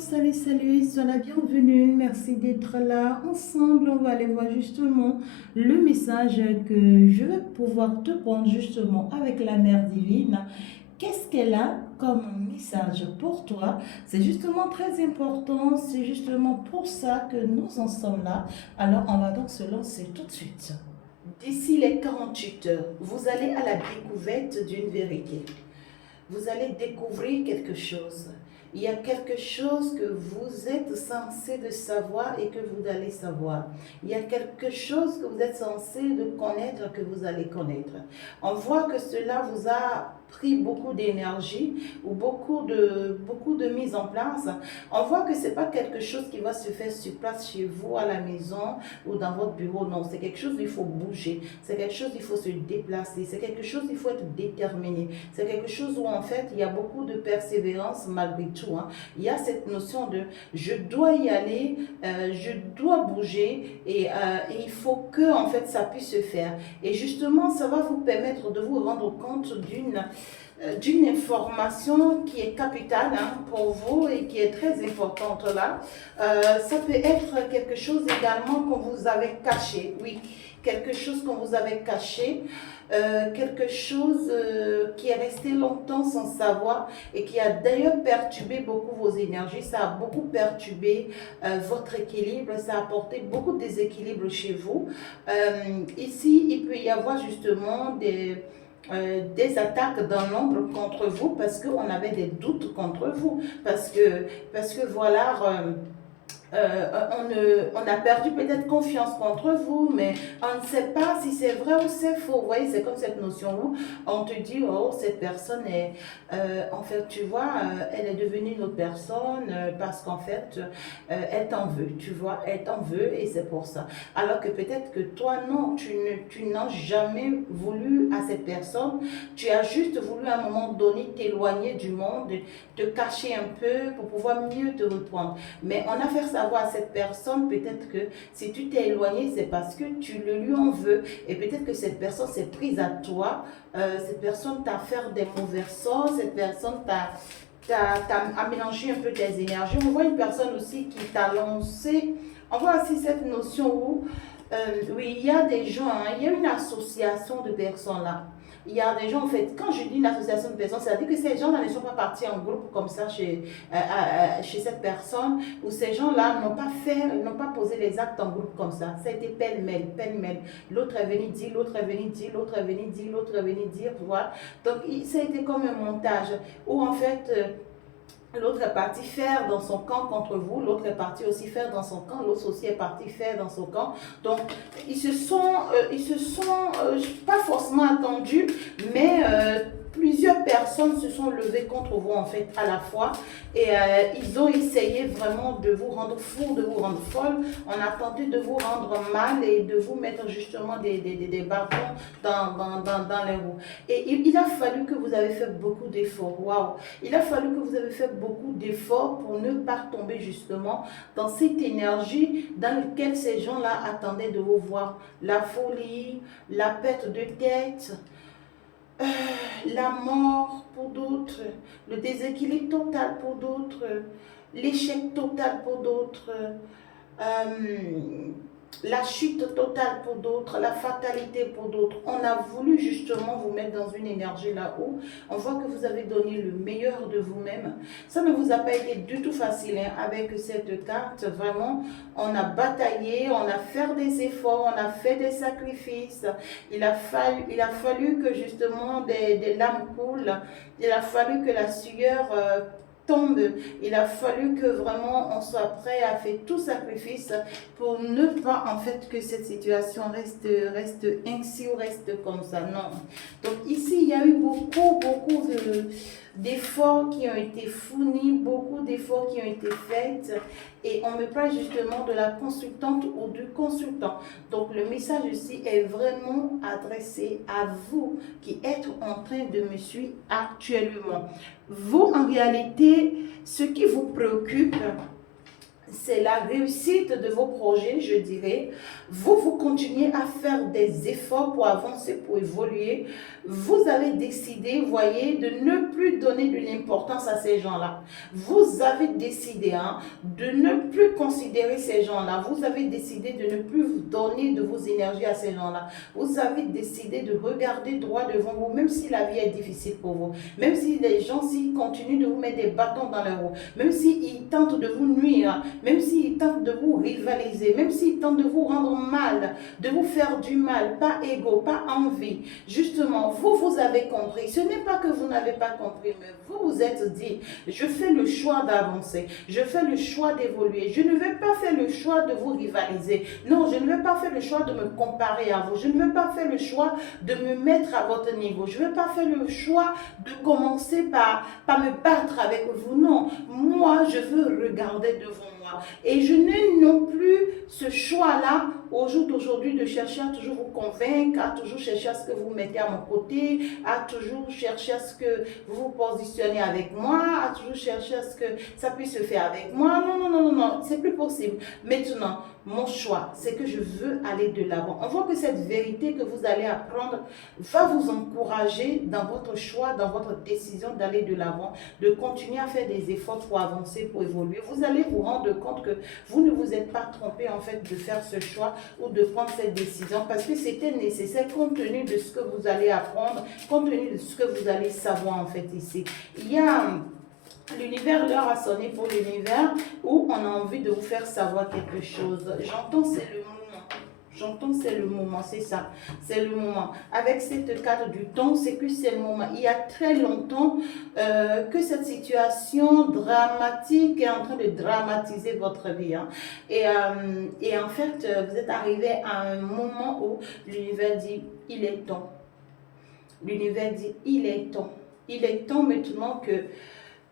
salut, salut, sois la bienvenue. Merci d'être là. Ensemble, on va aller voir justement le message que je vais pouvoir te prendre justement avec la Mère Divine. Qu'est-ce qu'elle a comme message pour toi? C'est justement très important. C'est justement pour ça que nous en sommes là. Alors, on va donc se lancer tout de suite. D'ici les 48 heures, vous allez à la découverte d'une vérité. Vous allez découvrir quelque chose. Il y a quelque chose que vous êtes censé de savoir et que vous allez savoir. Il y a quelque chose que vous êtes censé de connaître que vous allez connaître. On voit que cela vous a pris beaucoup d'énergie ou beaucoup de mise en place. On voit que ce n'est pas quelque chose qui va se faire sur place chez vous, à la maison ou dans votre bureau. Non, c'est quelque chose où il faut bouger. C'est quelque chose où il faut se déplacer. C'est quelque chose où il faut être déterminé. C'est quelque chose où en fait il y a beaucoup de persévérance malgré tout. Il y a cette notion de je dois y aller, je dois bouger et il faut que en fait ça puisse se faire. Et justement, ça va vous permettre de vous rendre compte d'une information qui est capitale pour vous et qui est très importante là. Ça peut être quelque chose également qu'on vous avait caché, oui, quelque chose qu'on vous avait caché. Quelque chose qui est resté longtemps sans savoir et qui a d'ailleurs perturbé beaucoup vos énergies, ça a beaucoup perturbé votre équilibre, ça a apporté beaucoup de déséquilibre chez vous. Ici, il peut y avoir justement des attaques dans l'ombre contre vous parce qu'on avait des doutes contre vous, parce que voilà... on a perdu peut-être confiance contre vous, mais on ne sait pas si c'est vrai ou c'est faux. Vous voyez, c'est comme cette notion où on te dit, oh, cette personne est, en fait, tu vois, elle est devenue une autre personne parce qu'en fait, elle t'en veut, tu vois, elle t'en veut et c'est pour ça. Alors que peut-être que toi, non, tu n'as jamais voulu à cette personne, tu as juste voulu à un moment donné t'éloigner du monde, te cacher un peu pour pouvoir mieux te reprendre. Mais on a fait savoir à cette personne, peut-être que si tu t'es éloigné, c'est parce que tu le lui en veux. Et peut-être que cette personne s'est prise à toi, cette personne t'a fait des mauvais sorts, cette personne t'a mélangé un peu tes énergies. On voit une personne aussi qui t'a lancé. On voit aussi cette notion où, oui, il y a des gens, il y a une association de personnes là. Il y a des gens, en fait, quand je dis une association de personnes, c'est-à-dire que ces gens-là ne sont pas partis en groupe comme ça chez cette personne, ou ces gens-là n'ont pas posé les actes en groupe comme ça. Ça a été pêle-mêle, pêle-mêle. L'autre est venu dire, l'autre est venu dire, l'autre est venu dire, l'autre est venu dire, voilà. Donc, ça a été comme un montage où, en fait, l'autre est parti faire dans son camp contre vous, l'autre est parti aussi faire dans son camp, l'autre aussi est parti faire dans son camp. Donc, ils se sont pas forcément attendus, mais plusieurs personnes se sont levées contre vous en fait à la fois et ils ont essayé vraiment de vous rendre fou, de vous rendre folle. On a tenté de vous rendre mal et de vous mettre justement des bâtons dans les roues. Et il a fallu que vous avez fait beaucoup d'efforts. Waouh! Il a fallu que vous avez fait beaucoup d'efforts pour ne pas tomber justement dans cette énergie dans laquelle ces gens-là attendaient de vous voir. La folie, la perte de tête, la mort pour d'autres, le déséquilibre total pour d'autres, l'échec total pour d'autres, la chute totale pour d'autres, la fatalité pour d'autres. On a voulu justement vous mettre dans une énergie là-haut. On voit que vous avez donné le meilleur de vous-même. Ça ne vous a pas été du tout facile avec cette carte. Vraiment, on a bataillé, on a fait des efforts, on a fait des sacrifices. Il a fallu que justement des larmes coulent. Il a fallu que la sueur tombe. Il a fallu que vraiment on soit prêt à faire tout sacrifice pour ne pas en fait que cette situation reste ainsi ou reste comme ça. Non. Donc ici, il y a eu beaucoup d'efforts qui ont été fournis, beaucoup d'efforts qui ont été faits et on me parle justement de la consultante ou du consultant. Donc le message ici est vraiment adressé à vous qui êtes en train de me suivre actuellement. Vous, en réalité, ce qui vous préoccupe, c'est la réussite de vos projets, je dirais. Vous continuez à faire des efforts pour avancer, pour évoluer. Vous avez décidé, voyez, de ne plus donner de l'importance à ces gens-là. Vous avez décidé de ne plus considérer ces gens-là. Vous avez décidé de ne plus donner de vos énergies à ces gens-là. Vous avez décidé de regarder droit devant vous, même si la vie est difficile pour vous. Même si les gens s'ils continuent de vous mettre des bâtons dans les roues. Même s'ils tentent de vous nuire. Même s'ils tentent de vous rivaliser. Même s'ils tentent de vous rendre mal. De vous faire du mal. Pas ego, pas envie. Justement, vous avez compris. Ce n'est pas que vous n'avez pas compris, mais vous vous êtes dit, je fais le choix d'avancer, je fais le choix d'évoluer. Je ne vais pas faire le choix de vous rivaliser. Non, je ne vais pas faire le choix de me comparer à vous. Je ne vais pas faire le choix de me mettre à votre niveau. Je ne vais pas faire le choix de commencer par me battre avec vous. Non, moi, je veux regarder devant moi. Et je n'ai non plus ce choix-là au jour d'aujourd'hui de chercher à toujours vous convaincre, à toujours chercher à ce que vous mettez à mon côté, à toujours chercher à ce que vous vous positionnez avec moi, à toujours chercher à ce que ça puisse se faire avec moi. Non, non, non, non, non, c'est plus possible. Maintenant, mon choix, c'est que je veux aller de l'avant. On voit que cette vérité que vous allez apprendre va vous encourager dans votre choix, dans votre décision d'aller de l'avant, de continuer à faire des efforts pour avancer, pour évoluer. Vous allez vous rendre compte que vous ne vous êtes pas trompé en fait de faire ce choix ou de prendre cette décision parce que c'était nécessaire compte tenu de ce que vous allez apprendre, compte tenu de ce que vous allez savoir en fait ici. Il y a l'univers, l'heure a sonné pour l'univers où on a envie de vous faire savoir quelque chose. J'entends, c'est le moment. J'entends, c'est le moment, c'est ça, c'est le moment. Avec cette carte du temps, c'est que c'est le moment. Il y a très longtemps que cette situation dramatique est en train de dramatiser votre vie. Et en fait, vous êtes arrivé à un moment où l'univers dit, il est temps. L'univers dit, il est temps. Il est temps maintenant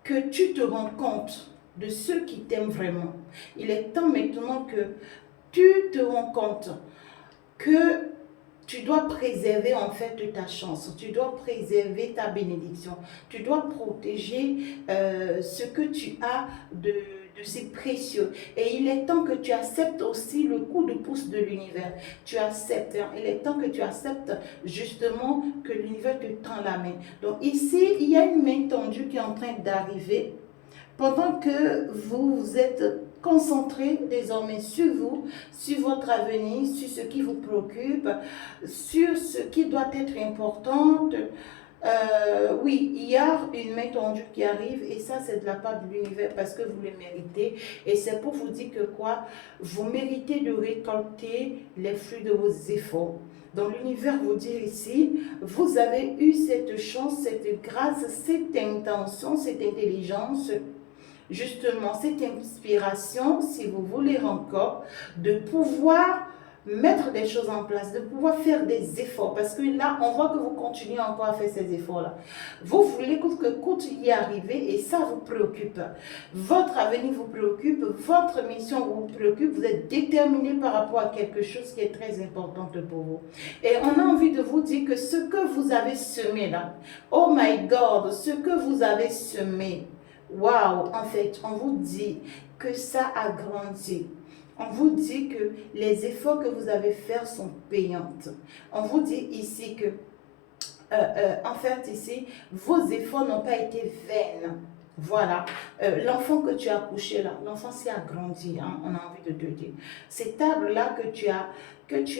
que tu te rends compte de ceux qui t'aiment vraiment. Il est temps maintenant que tu te rends compte que tu dois préserver en fait ta chance, tu dois préserver ta bénédiction, tu dois protéger ce que tu as de si précieux. Et il est temps que tu acceptes aussi le coup de pouce de l'univers. Tu acceptes, il est temps que tu acceptes justement que l'univers te tend la main. Donc ici, il y a une main tendue qui est en train d'arriver pendant que vous êtes concentré désormais sur vous, sur votre avenir, sur ce qui vous préoccupe, sur ce qui doit être important. Oui, il y a une main tendue qui arrive et ça c'est de la part de l'univers parce que vous le méritez et c'est pour vous dire que quoi, vous méritez de récolter les fruits de vos efforts. Donc l'univers vous dit ici, vous avez eu cette chance, cette grâce, cette intention, cette intelligence, justement cette inspiration, si vous voulez encore, de pouvoir mettre des choses en place, de pouvoir faire des efforts, parce que là, on voit que vous continuez encore à faire ces efforts-là. Vous voulez que coûte y arriver et ça vous préoccupe. Votre avenir vous préoccupe, votre mission vous préoccupe, vous êtes déterminé par rapport à quelque chose qui est très important pour vous. Et on a envie de vous dire que ce que vous avez semé là, oh my God, ce que vous avez semé, waouh, en fait, on vous dit que ça a grandi. On vous dit que les efforts que vous avez faits sont payants. On vous dit ici que, en fait, ici, vos efforts n'ont pas été vains. Voilà, l'enfant que tu as couché là, l'enfant s'est agrandi, hein, on a envie de te dire. Ces tables-là que tu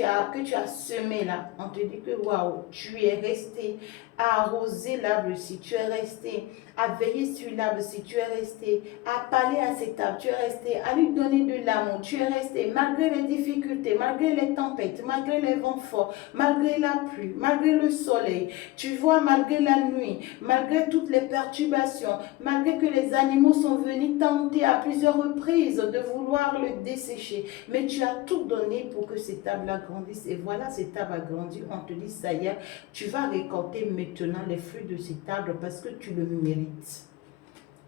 as semé là, on te dit que waouh, tu es resté à arroser l'arbre si tu es resté, à veiller sur l'arbre si tu es resté, à parler à cet arbre, tu es resté, à lui donner de l'amour, tu es resté, malgré les difficultés, malgré les tempêtes, malgré les vents forts, malgré la pluie, malgré le soleil, tu vois, malgré la nuit, malgré toutes les perturbations, malgré que les animaux sont venus tenter à plusieurs reprises de vouloir le dessécher, mais tu as tout donné pour que cet arbre grandisse, et voilà, cet arbre a grandi, on te dit, ça y est, tu vas récolter maintenant les fruits de cet arbre parce que tu le mérites.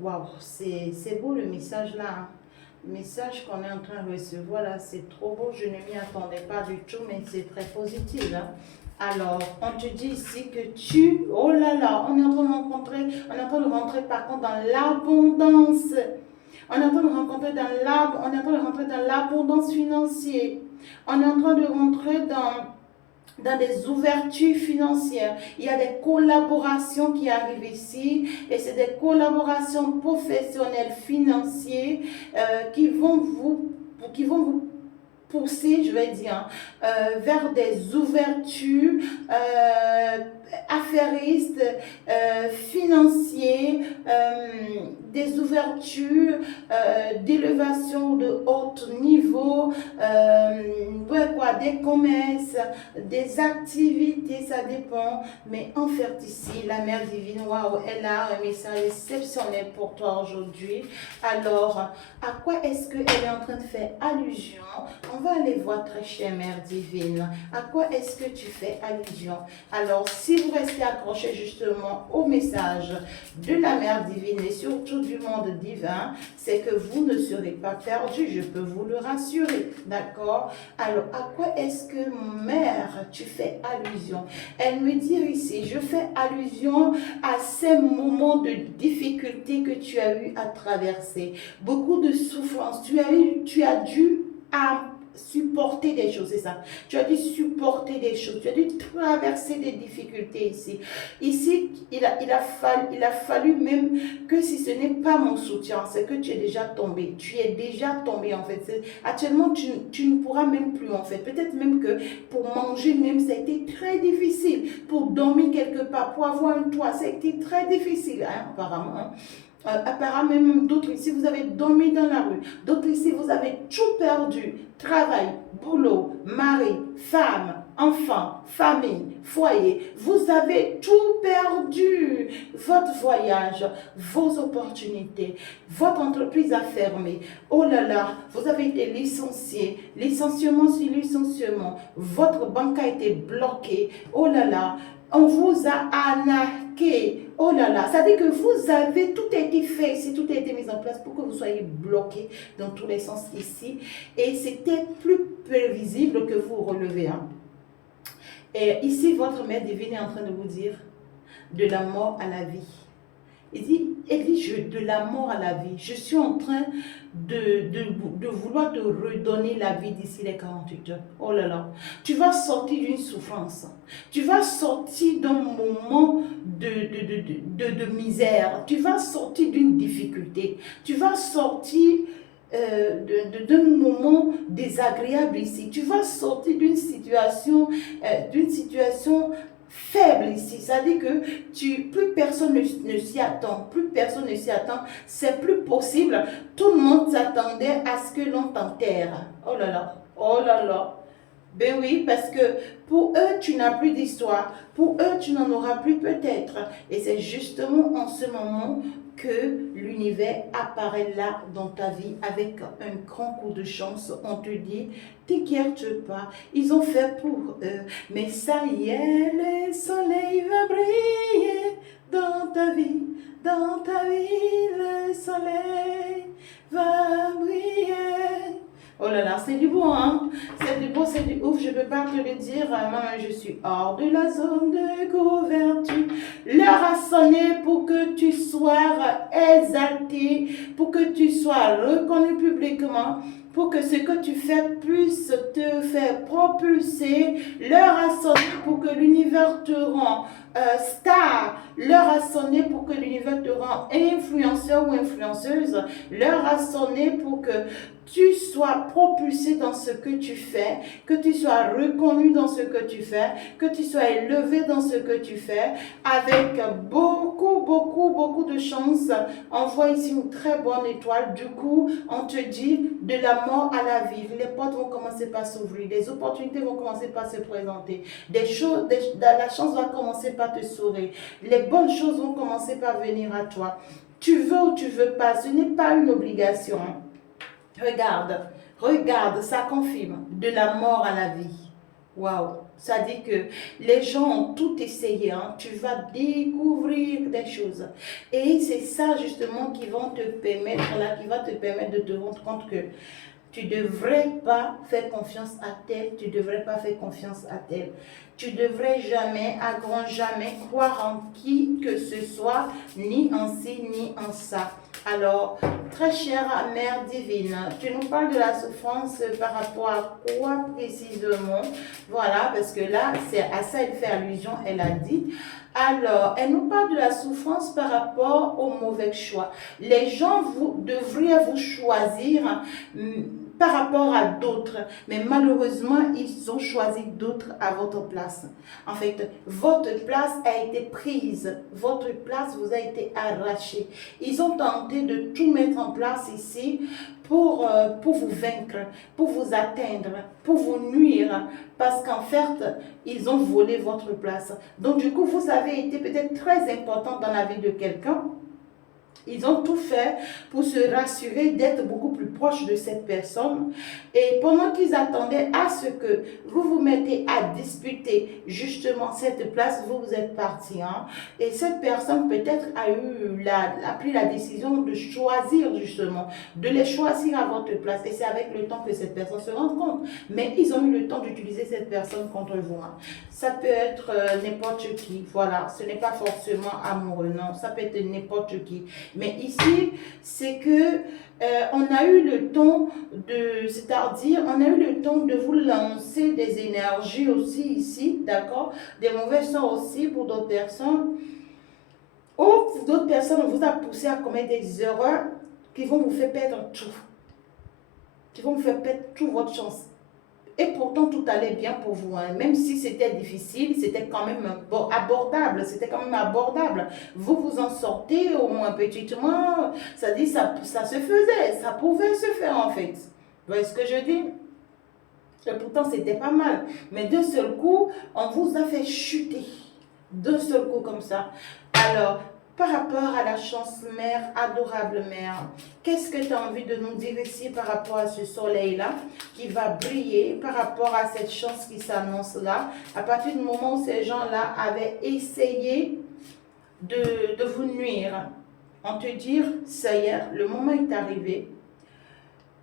Waouh, c'est beau le message là, hein. Le message qu'on est en train de recevoir là, c'est trop beau, je ne m'y attendais pas du tout, mais c'est très positif, hein. Alors, on te dit ici que oh là là, on est en train de rentrer par contre dans l'abondance. On est en train de rencontrer on est en train de rentrer dans l'abondance financière. On est en train de rentrer dans des ouvertures financières. Il y a des collaborations qui arrivent ici et c'est des collaborations professionnelles financières qui vont vous pousser, je vais dire, vers des ouvertures affairistes, financières, des ouvertures d'élévation de haut niveau, ouais, quoi, des commerces, des activités, ça dépend. Mais en fait, ici, la Mère Divine, waouh, elle a un message exceptionnel pour toi aujourd'hui. Alors, à quoi est-ce qu'elle est en train de faire allusion? On va aller voir, très chère Mère Divine. À quoi est-ce que tu fais allusion? Alors, si vous restez accrochés justement au message de la Mère Divine et surtout du monde divin, c'est que vous ne serez pas perdus, je peux vous le rassurer, d'accord? Alors, à quoi est-ce que, Mère, tu fais allusion? Elle me dit ici, je fais allusion à ces moments de difficulté que tu as eu à traverser, beaucoup de souffrance, tu as dû à supporter des choses, c'est ça. Tu as dû supporter des choses, tu as dû traverser des difficultés ici. Ici, il a fallu même que si ce n'est pas mon soutien, c'est que tu es déjà tombé. Tu es déjà tombé en fait. Actuellement, tu ne pourras même plus en fait. Peut-être même que pour manger même, ça a été très difficile. Pour dormir quelque part, pour avoir un toit, ça a été très difficile, hein, apparemment. Hein. Apparemment, même d'autres ici, vous avez dormi dans la rue. D'autres ici, vous avez tout perdu. Travail, boulot, mari, femme, enfant, famille, foyer. Vous avez tout perdu. Votre voyage, vos opportunités, votre entreprise a fermé. Oh là là, vous avez été licencié. Licenciement sur licenciement. Votre banque a été bloquée. Oh là là, on vous a arnaqué. Oh là là, ça veut dire que vous avez, tout a été fait ici, tout a été mis en place pour que vous soyez bloqué dans tous les sens ici. Et c'était plus prévisible que vous relevez. Hein. Et ici, votre Mère Divine est en train de vous dire de la mort à la vie. Elle dit de la mort à la vie. Je suis en train de vouloir te redonner la vie d'ici les 48 heures. Oh là là. Tu vas sortir d'une souffrance. Tu vas sortir d'un moment de misère. Tu vas sortir d'une difficulté. Tu vas sortir d'un moment désagréable ici. Tu vas sortir d'une situation faible ici, c'est-à-dire que plus personne ne s'y attend, plus personne ne s'y attend, c'est plus possible, tout le monde s'attendait à ce que l'on t'enterre. Oh là là, oh là là. Ben oui, parce que pour eux, tu n'as plus d'histoire, pour eux, tu n'en auras plus peut-être. Et c'est justement en ce moment que l'univers apparaît là dans ta vie avec un grand coup de chance. On te dit, t'inquiète pas, ils ont fait pour eux, mais ça y est, le soleil va briller dans ta vie, le soleil va briller. Oh là là, c'est du beau, hein? C'est du beau, c'est du ouf, je ne peux pas te le dire. Maman, je suis hors de la zone de couverture. L'heure a sonné pour que tu sois exalté, pour que tu sois reconnu publiquement, pour que ce que tu fais puisse te faire propulser. L'heure a sonné pour que l'univers te rend star. L'heure a sonné pour que l'univers te rend influenceur ou influenceuse. L'heure a sonné pour que tu sois propulsé dans ce que tu fais, que tu sois reconnu dans ce que tu fais, que tu sois élevé dans ce que tu fais, avec beaucoup de chance. On voit ici une très bonne étoile. Du coup, on te dit de la mort à la vie. Les portes vont commencer par s'ouvrir, les opportunités vont commencer par se présenter, la chance va commencer par te sourire, les bonnes choses vont commencer par venir à toi. Tu veux ou tu veux pas, ce n'est pas une obligation. Regarde, ça confirme de la mort à la vie. Waouh, ça dit que les gens ont tout essayé, hein. Tu vas découvrir des choses. Et c'est ça justement qui va te permettre de te rendre compte que tu ne devrais pas faire confiance à tel, tu ne devrais pas faire confiance à tel. Tu ne devrais jamais, à grand jamais, croire en qui que ce soit, ni en ci, ni en ça. Alors, très chère Mère divine, tu nous parles de la souffrance par rapport à quoi précisément? Voilà, parce que là, c'est à ça elle fait allusion, elle a dit. Alors, elle nous parle de la souffrance par rapport au mauvais choix. Les gens vous devraient vous choisir par rapport à d'autres, mais malheureusement, ils ont choisi d'autres à votre place. En fait, votre place a été prise, votre place vous a été arrachée. Ils ont tenté de tout mettre en place ici pour vous vaincre, pour vous atteindre, pour vous nuire, parce qu'en fait, ils ont volé votre place. Donc du coup, vous avez été peut-être très important dans la vie de quelqu'un. Ils ont tout fait pour se rassurer d'être beaucoup plus proche de cette personne. Et pendant qu'ils attendaient à ce que vous vous mettez à disputer justement cette place, vous vous êtes parti. Hein. Et cette personne peut-être a pris la décision de choisir justement, de les choisir à votre place. Et c'est avec le temps que cette personne se rend compte. Mais ils ont eu le temps d'utiliser cette personne contre vous. Hein. Ça peut être n'importe qui. Voilà, ce n'est pas forcément amoureux. Non, ça peut être n'importe qui. Mais ici, c'est que on a eu le temps c'est-à-dire, on a eu le temps de vous lancer des énergies aussi ici, d'accord? Des mauvais sorts aussi pour d'autres personnes. Ou d'autres personnes vous a poussé à commettre des erreurs qui vont vous faire perdre tout. Qui vont vous faire perdre toute votre chance. Et pourtant, tout allait bien pour vous. Hein. Même si c'était difficile, c'était quand même abordable. C'était quand même abordable. Vous vous en sortez au moins petitement. Ça dit, ça se faisait. Ça pouvait se faire en fait. Vous voyez ce que je dis? Et pourtant, c'était pas mal. Mais d'un seul coup, on vous a fait chuter. D'un seul coup comme ça. Alors, par rapport à la chance mère, adorable mère, qu'est-ce que tu as envie de nous dire ici par rapport à ce soleil-là qui va briller, par rapport à cette chance qui s'annonce là, à partir du moment où ces gens-là avaient essayé de vous nuire, on te dit, ça y est, le moment est arrivé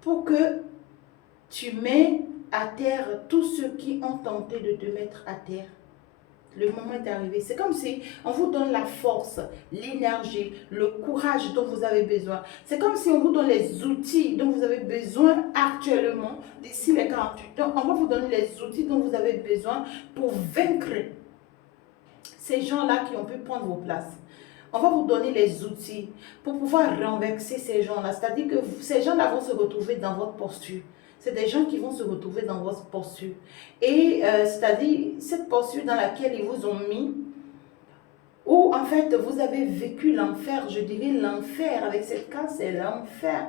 pour que tu mets à terre tous ceux qui ont tenté de te mettre à terre. Le moment est arrivé. C'est comme si on vous donne la force, l'énergie, le courage dont vous avez besoin. C'est comme si on vous donne les outils dont vous avez besoin actuellement. D'ici les 48 heures, on va vous donner les outils dont vous avez besoin pour vaincre ces gens-là qui ont pu prendre vos places. On va vous donner les outils pour pouvoir renverser ces gens-là. C'est-à-dire que ces gens-là vont se retrouver dans votre posture. C'est des gens qui vont se retrouver dans votre posture. Et c'est-à-dire cette posture dans laquelle ils vous ont mis, où en fait vous avez vécu l'enfer, je dirais l'enfer, avec cette case c'est l'enfer.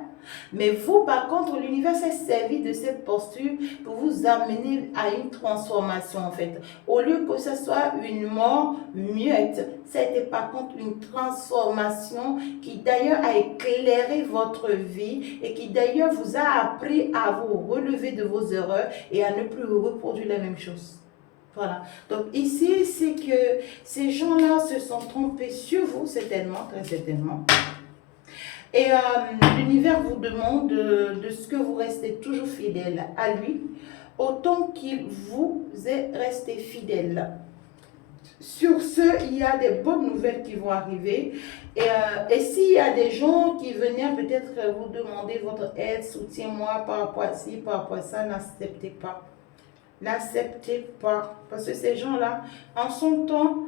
Mais vous par contre l'univers s'est servi de cette posture pour vous amener à une transformation en fait. Au lieu que ce soit une mort muette, c'était par contre une transformation qui d'ailleurs a éclairé votre vie et qui d'ailleurs vous a appris à vous relever de vos erreurs et à ne plus reproduire les mêmes choses. Voilà. Donc ici, c'est que ces gens-là se sont trompés sur vous, certainement, très certainement. Et l'univers vous demande de ce que vous restez toujours fidèle à lui, autant qu'il vous est resté fidèle. Sur ce, il y a des bonnes nouvelles qui vont arriver. Et s'il y a des gens qui venaient peut-être vous demander votre aide, soutiens-moi par rapport à ci, par rapport à ça, n'acceptez pas. N'acceptez pas. Parce que ces gens-là, en son temps,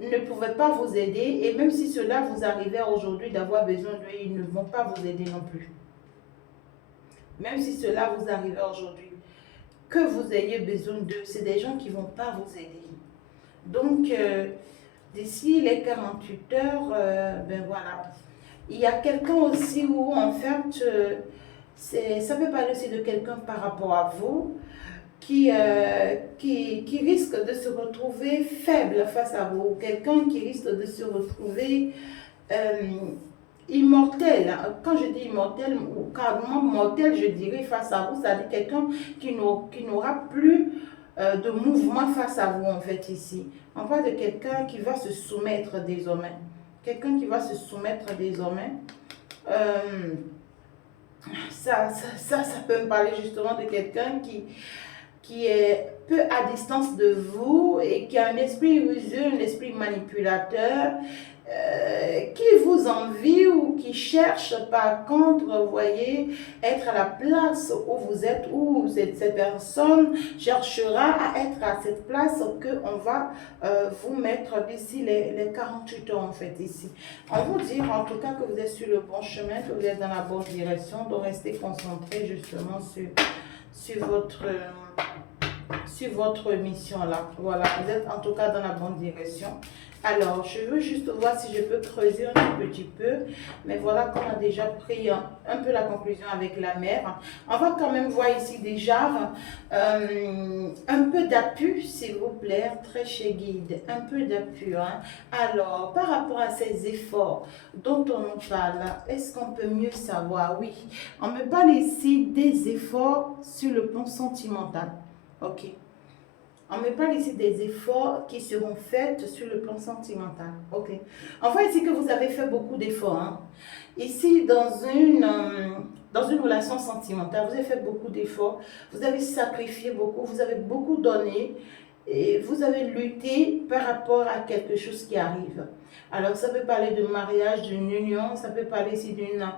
ne pouvaient pas vous aider. Et même si cela vous arrivait aujourd'hui d'avoir besoin d'eux, ils ne vont pas vous aider non plus. Même si cela vous arrivait aujourd'hui, que vous ayez besoin d'eux, c'est des gens qui ne vont pas vous aider. Donc, d'ici les 48 heures, ben voilà. Il y a quelqu'un aussi où, en fait, ça peut parler aussi de quelqu'un par rapport à vous, qui risque de se retrouver faible face à vous, quelqu'un qui risque de se retrouver immortel. Quand je dis immortel, ou carrément mortel, je dirais face à vous, c'est-à-dire quelqu'un qui n'aura plus de mouvement face à vous en fait ici. On parle de quelqu'un qui va se soumettre désormais. Quelqu'un qui va se soumettre désormais. Ça peut me parler justement de quelqu'un qui est peu à distance de vous et qui a un esprit rusé, un esprit manipulateur, qui vous envie ou qui cherche par contre, vous voyez, être à la place où vous êtes, où cette personne cherchera à être à cette place qu'on va vous mettre d'ici les 48 heures en fait ici. On vous dit en tout cas que vous êtes sur le bon chemin, que vous êtes dans la bonne direction, donc restez concentré justement sur votre mission là. Voilà, vous êtes en tout cas dans la bonne direction. Alors, je veux juste voir si je peux creuser un tout petit peu. Mais voilà qu'on a déjà pris un peu la conclusion avec la mère. On va quand même voir ici déjà un peu d'appui, s'il vous plaît, très cher guide. Un peu d'appui. Hein. Alors, par rapport à ces efforts dont on nous parle, est-ce qu'on peut mieux savoir? Oui, on me parle ici des efforts sur le plan sentimental. Ok. On me parle ici des efforts qui seront faits sur le plan sentimental. Ok. On voit ici que vous avez fait beaucoup d'efforts. Hein. Ici, dans une relation sentimentale, vous avez fait beaucoup d'efforts. Vous avez sacrifié beaucoup. Vous avez beaucoup donné. Et vous avez lutté par rapport à quelque chose qui arrive. Alors, ça peut parler de mariage, d'une union, ça peut parler ici d'une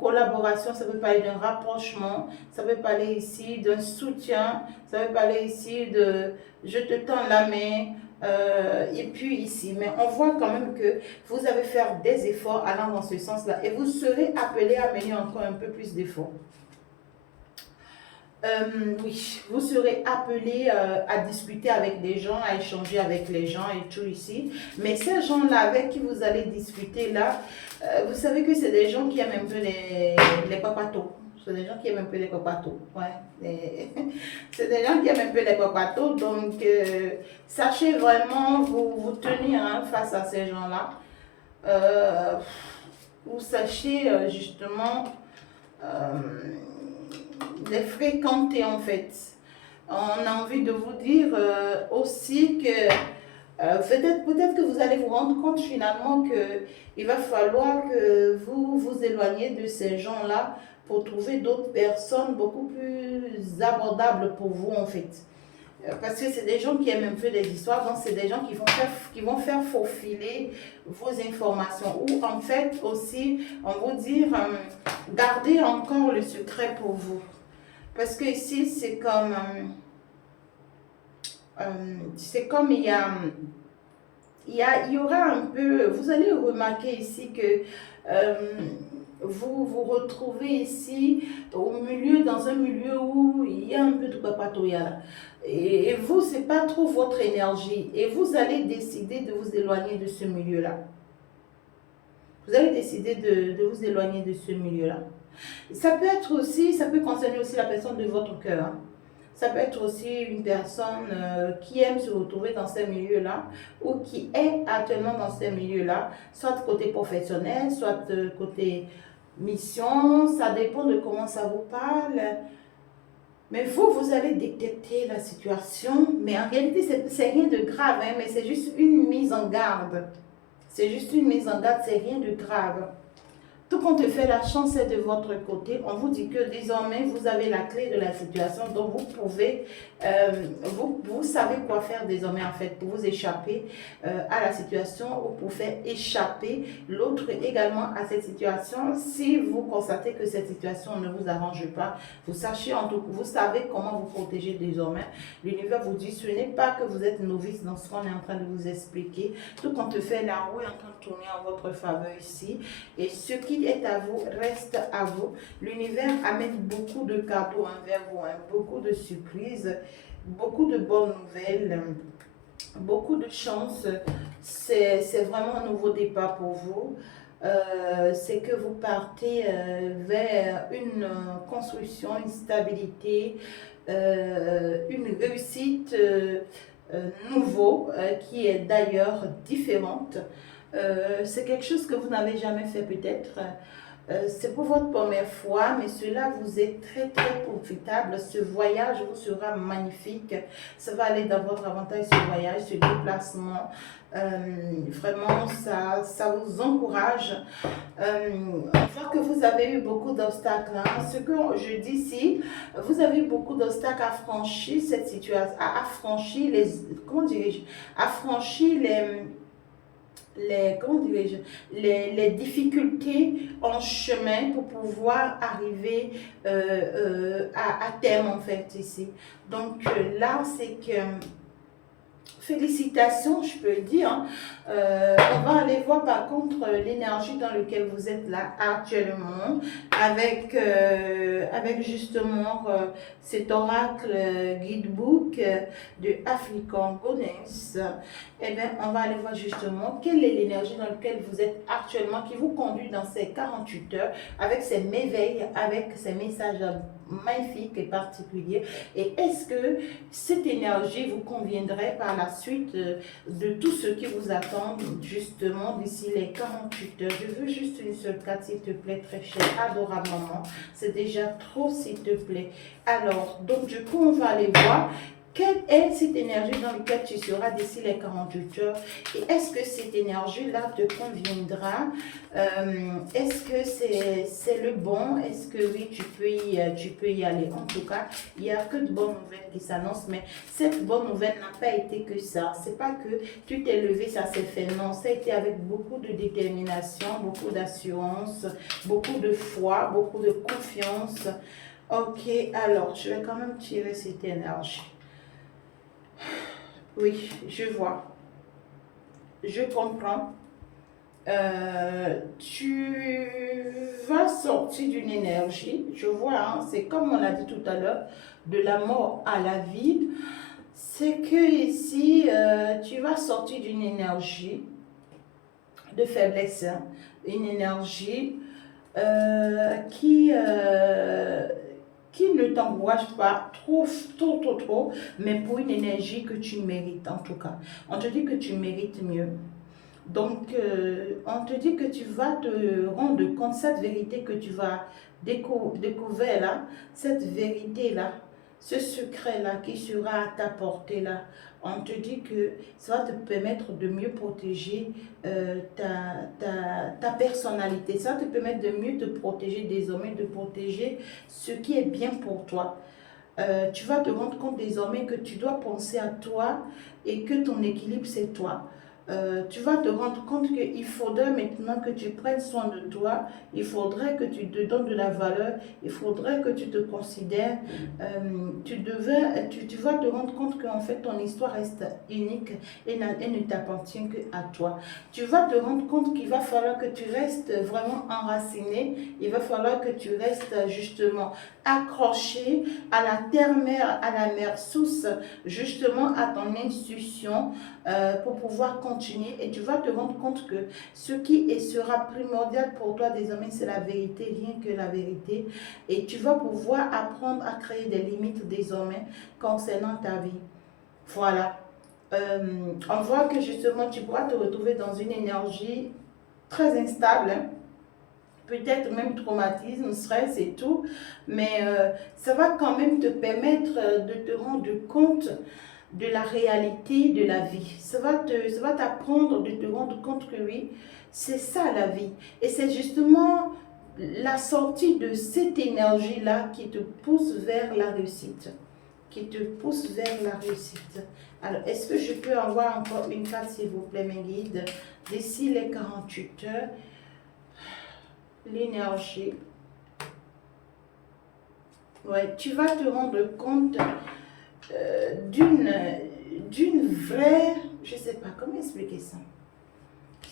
collaboration, ça peut parler d'un rapprochement, ça peut parler ici d'un soutien, ça peut parler ici de je te tends la main, et puis ici. Mais on voit quand même que vous avez fait des efforts allant dans ce sens-là et vous serez appelé à mener encore un peu plus d'efforts. Oui, vous serez appelé à discuter avec des gens, à échanger avec les gens et tout ici. Mais ces gens-là avec qui vous allez discuter là, vous savez que c'est des gens qui aiment un peu les papatos. C'est des gens qui aiment un peu les papatos. Ouais. C'est des gens qui aiment un peu les papatos. Donc, sachez vraiment vous tenir hein, face à ces gens-là. Vous sachez justement... les fréquenter en fait. On a envie de vous dire aussi que peut-être que vous allez vous rendre compte finalement que il va falloir que vous vous éloigniez de ces gens-là pour trouver d'autres personnes beaucoup plus abordables pour vous en fait. Parce que c'est des gens qui aiment un peu des histoires, donc c'est des gens qui vont faire faufiler vos informations. Ou en fait aussi, on va dire, gardez encore le secret pour vous. Parce que ici, c'est comme il y aura un peu, vous allez remarquer ici que vous vous retrouvez ici dans un milieu où il y a un peu de papatoya là. Et vous, c'est pas trop votre énergie. Et vous allez décider de vous éloigner de ce milieu-là. Vous allez décider de vous éloigner de ce milieu-là. Ça peut concerner aussi la personne de votre cœur. Hein. Ça peut être aussi une personne qui aime se retrouver dans ces milieux-là ou qui est actuellement dans ces milieux-là, soit côté professionnel, soit côté mission, ça dépend de comment ça vous parle. Mais vous allez détecter la situation, mais en réalité, c'est rien de grave, hein, mais c'est juste une mise en garde. C'est juste une mise en garde, c'est rien de grave. Tout compte fait, la chance est de votre côté. On vous dit que désormais, vous avez la clé de la situation, donc vous pouvez, vous savez quoi faire désormais en fait pour vous échapper à la situation ou pour faire échapper l'autre également à cette situation. Si vous constatez que cette situation ne vous arrange pas, vous savez comment vous protéger désormais. L'univers vous dit, ce n'est pas que vous êtes novice dans ce qu'on est en train de vous expliquer. Tout compte fait, la roue est en train de tourner en votre faveur ici. Et ce qui est à vous reste à vous. L'univers amène beaucoup de cadeaux envers vous, hein, beaucoup de surprises, beaucoup de bonnes nouvelles, beaucoup de chance. C'est vraiment un nouveau départ pour vous. C'est que vous partez vers une construction, une stabilité, une réussite nouveau qui est d'ailleurs différente. C'est quelque chose que vous n'avez jamais fait peut-être. C'est pour votre première fois, mais cela vous est très très profitable. Ce voyage vous sera magnifique. Ça va aller dans votre avantage, ce voyage, ce déplacement. Vraiment, ça vous encourage. On voit que vous avez eu beaucoup d'obstacles. Hein. Ce que je dis ici, vous avez eu beaucoup d'obstacles à franchir cette situation, à franchir les, comment dirais-je, à franchir comment dirais-je, les difficultés en chemin pour pouvoir arriver à terme en fait ici. Donc là, c'est que félicitations, je peux dire, hein. On va aller voir par contre l'énergie dans laquelle vous êtes là actuellement, avec justement cet oracle guidebook de African Goddess. Eh bien, on va aller voir justement quelle est l'énergie dans laquelle vous êtes actuellement, qui vous conduit dans ces 48 heures, avec ces méveils, avec ces messages magnifiques et particuliers. Et est-ce que cette énergie vous conviendrait par la suite de tout ce qui vous attend justement d'ici les 48 heures? Je veux juste une seule carte, s'il te plaît, très chère, adorable maman. C'est déjà trop, s'il te plaît. Alors, donc du coup, on va aller voir quelle est cette énergie dans laquelle tu seras d'ici les 48 heures et est-ce que cette énergie-là te conviendra? Est-ce que c'est le bon? Est-ce que oui, tu peux y aller? En tout cas, il n'y a que de bonnes nouvelles qui s'annoncent, mais cette bonne nouvelle n'a pas été que ça. C'est pas que tu t'es levé, ça s'est fait. Non, ça a été avec beaucoup de détermination, beaucoup d'assurance, beaucoup de foi, beaucoup de confiance. Ok, alors, je vais quand même tirer cette énergie. Oui, je vois. Je comprends. Tu vas sortir d'une énergie, je vois, hein, c'est comme on l'a dit tout à l'heure, de la mort à la vie. C'est que ici, tu vas sortir d'une énergie de faiblesse, hein, une énergie qui ne t'encourage pas trop, mais pour une énergie que tu mérites en tout cas. On te dit que tu mérites mieux. Donc, on te dit que tu vas te rendre compte, cette vérité que tu vas découvrir là, cette vérité-là, ce secret-là qui sera à ta portée là, on te dit que ça va te permettre de mieux protéger ta personnalité. Ça va te permettre de mieux te protéger désormais, de protéger ce qui est bien pour toi. Tu vas te rendre compte désormais que tu dois penser à toi et que ton équilibre c'est toi. Tu vas te rendre compte qu'il faudrait maintenant que tu prennes soin de toi, il faudrait que tu te donnes de la valeur, il faudrait que tu te considères, tu vas te rendre compte qu'en fait ton histoire reste unique et elle ne t'appartient qu'à toi. Tu vas te rendre compte qu'il va falloir que tu restes vraiment enraciné, il va falloir que tu restes justement accroché à la terre-mère, à la mère source, justement à ton institution pour pouvoir continuer et tu vas te rendre compte que ce qui sera primordial pour toi désormais c'est la vérité, rien que la vérité et tu vas pouvoir apprendre à créer des limites désormais concernant ta vie. Voilà. On voit que justement tu pourras te retrouver dans une énergie très instable, hein. Peut-être même traumatisme, stress et tout, mais ça va quand même te permettre de te rendre compte de la réalité de la vie. Ça va t'apprendre de te rendre compte que oui, c'est ça la vie. Et c'est justement la sortie de cette énergie-là qui te pousse vers la réussite. Qui te pousse vers la réussite. Alors, est-ce que je peux avoir encore une carte, s'il vous plaît, mes guides, d'ici les 48 heures? L'énergie. Ouais, tu vas te rendre compte d'une vraie, je sais pas comment expliquer ça.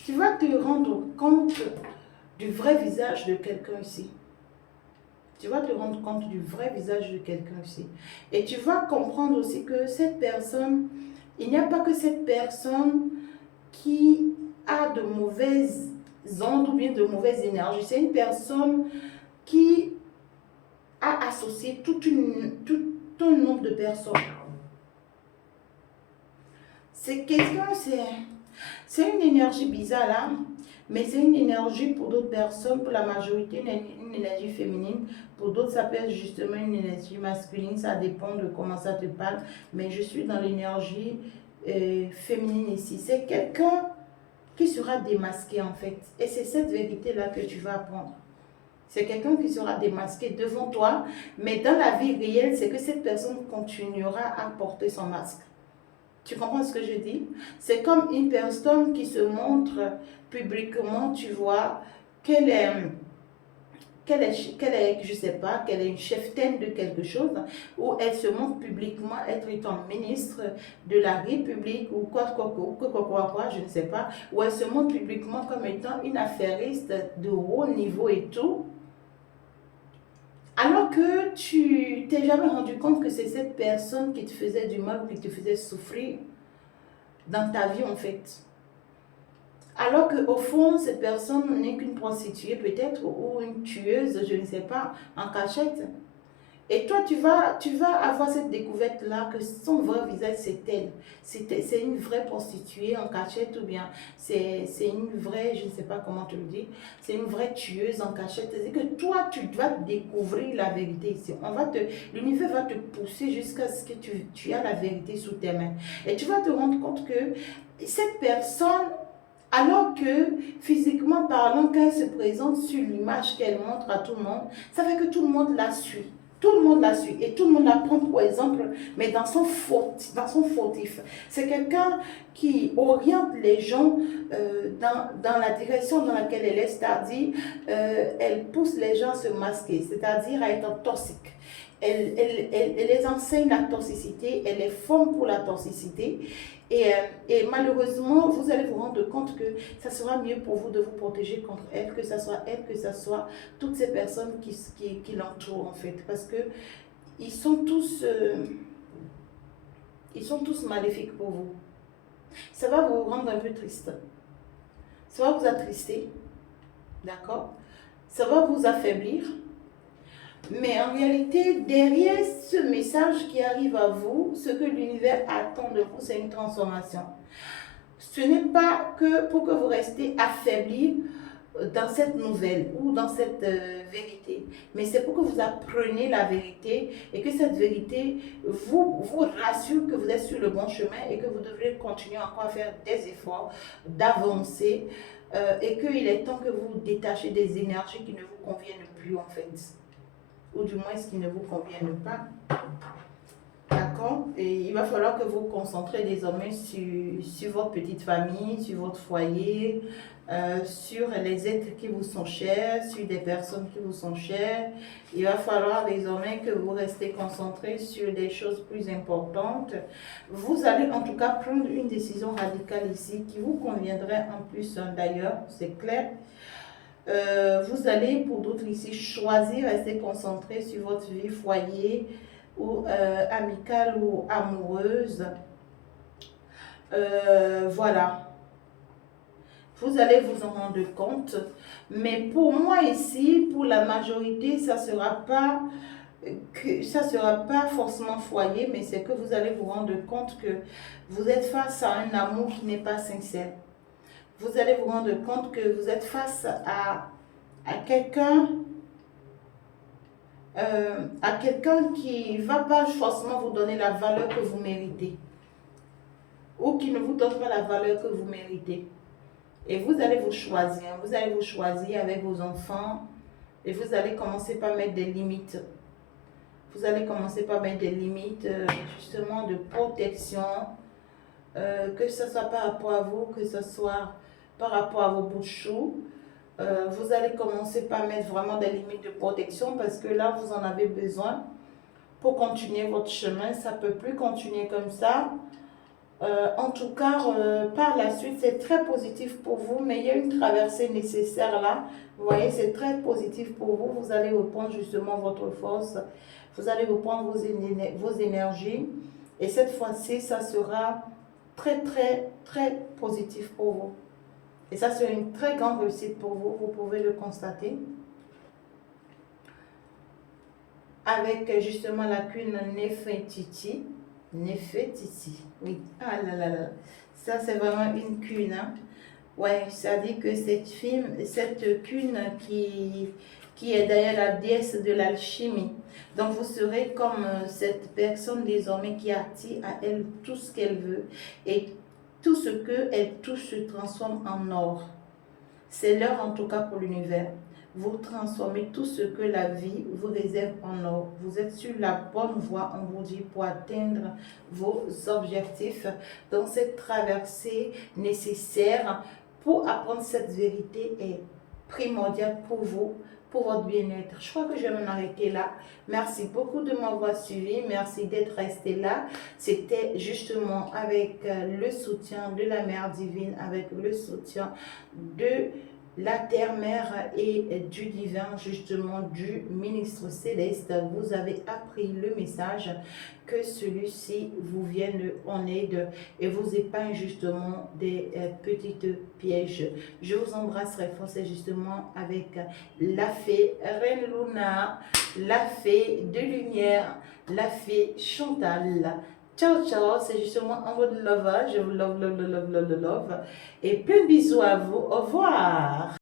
Tu vas te rendre compte du vrai visage de quelqu'un ici. Tu vas te rendre compte du vrai visage de quelqu'un ici. Et tu vas comprendre aussi que cette personne, il n'y a pas que cette personne qui a de mauvaises ondes ou bien de mauvaises énergies. C'est une personne qui a associé tout un nombre de personnes. C'est quelqu'un, c'est une énergie bizarre là, mais c'est une énergie pour d'autres personnes, pour la majorité, une énergie féminine. Pour d'autres, ça peut être justement une énergie masculine, ça dépend de comment ça te parle. Mais je suis dans l'énergie féminine ici. C'est quelqu'un qui sera démasqué en fait. Et c'est cette vérité-là que tu vas apprendre. C'est quelqu'un qui sera démasqué devant toi, mais dans la vie réelle, c'est que cette personne continuera à porter son masque. Tu comprends ce que je dis? C'est comme une personne qui se montre publiquement, tu vois, qu'elle est, je sais pas, qu'elle est une cheftaine de quelque chose, ou elle se montre publiquement être étant ministre de la République, ou quoi, je ne sais pas, ou elle se montre publiquement comme étant une affairiste de haut niveau et tout, alors que tu t'es jamais rendu compte que c'est cette personne qui te faisait du mal, qui te faisait souffrir dans ta vie en fait. Alors qu'au fond, cette personne n'est qu'une prostituée peut-être ou une tueuse, je ne sais pas, en cachette. Et toi, tu vas avoir cette découverte-là que son vrai visage, c'est elle. C'est une vraie prostituée en cachette ou bien c'est une vraie, je ne sais pas comment te le dire, c'est une vraie tueuse en cachette. C'est-à-dire que toi, tu vas découvrir la vérité ici. L'univers va te pousser jusqu'à ce que tu aies la vérité sous tes mains. Et tu vas te rendre compte que cette personne, alors que physiquement parlant, quand elle se présente sur l'image qu'elle montre à tout le monde, ça fait que tout le monde la suit. Tout le monde la suit et tout le monde la prend pour exemple, mais dans son fautif. C'est quelqu'un qui oriente les gens dans la direction dans laquelle elle est, c'est-à-dire elle pousse les gens à se masquer, c'est-à-dire à être toxique. Elle les enseigne la toxicité, elle les forme pour la toxicité. Et malheureusement, vous allez vous rendre compte que ça sera mieux pour vous de vous protéger contre elle, que ce soit elle, que ce soit toutes ces personnes qui l'entourent en fait. Parce que ils sont tous, ils sont tous maléfiques pour vous. Ça va vous rendre un peu triste. Ça va vous attrister, d'accord? Ça va vous affaiblir. Mais en réalité, derrière ce message qui arrive à vous, ce que l'univers attend de vous, c'est une transformation. Ce n'est pas que pour que vous restez affaibli dans cette nouvelle ou dans cette vérité, mais c'est pour que vous appreniez la vérité et que cette vérité vous rassure que vous êtes sur le bon chemin et que vous devrez continuer encore à faire des efforts, d'avancer et qu'il est temps que vous détachiez des énergies qui ne vous conviennent plus en fait, ou du moins qui ne vous conviennent pas. D'accord? Et il va falloir que vous vous concentrez désormais sur votre petite famille, sur votre foyer, sur les êtres qui vous sont chers, sur des personnes qui vous sont chères. Il va falloir désormais que vous restez concentrés sur des choses plus importantes. Vous allez en tout cas prendre une décision radicale ici qui vous conviendrait en plus d'ailleurs, c'est clair. Vous allez pour d'autres ici choisir, rester concentré sur votre vie foyer, ou amicale ou amoureuse. Voilà. Vous allez vous en rendre compte. Mais pour moi ici, pour la majorité, ça sera pas forcément foyer, mais c'est que vous allez vous rendre compte que vous êtes face à un amour qui n'est pas sincère. Vous allez vous rendre compte que vous êtes face à quelqu'un qui ne va pas forcément vous donner la valeur que vous méritez ou qui ne vous donne pas la valeur que vous méritez. Et vous allez vous choisir avec vos enfants et vous allez commencer par mettre des limites. Vous allez commencer par mettre des limites justement de protection, que ce soit par rapport à vous, que ce soit par rapport à vos bouts de chou. Vous allez commencer par mettre vraiment des limites de protection parce que là, vous en avez besoin pour continuer votre chemin. Ça ne peut plus continuer comme ça. En tout cas, par la suite, c'est très positif pour vous, mais il y a une traversée nécessaire là. Vous voyez, c'est très positif pour vous. Vous allez reprendre justement votre force. Vous allez reprendre vos énergies. Et cette fois-ci, ça sera très, très, très positif pour vous. Et ça, c'est une très grande réussite pour vous. Vous pouvez le constater. Avec justement la queen Nefertiti. Nefertiti, oui. Ah là là là. Ça, c'est vraiment une queen. Hein. Ouais, ça dit que cette queen qui est d'ailleurs la déesse de l'alchimie. Donc, vous serez comme cette personne désormais qui attire à elle tout ce qu'elle veut. Et tout ce qu'elle touche se transforme en or. C'est l'heure en tout cas pour l'univers. vous transformez tout ce que la vie vous réserve en or. Vous êtes sur la bonne voie, on vous dit, pour atteindre vos objectifs dans cette traversée nécessaire pour apprendre cette vérité est primordiale pour vous, pour votre bien-être. Je crois que je vais m'en arrêter là. Merci beaucoup de m'avoir suivi. Merci d'être resté là. C'était justement avec le soutien de la Mère divine, avec le soutien de la terre-mère et du divin, justement du ministre céleste. Vous avez appris le message, que celui-ci vous vienne en aide et vous épargne justement des petites pièges. Je vous embrasserai fort, c'est justement avec la fée Reine Luna, la fée de lumière, la fée Chantal. Ciao, ciao, c'est justement en mode love. Je vous love, love, love, love, love, love. Et plein de bisous à vous. Au revoir.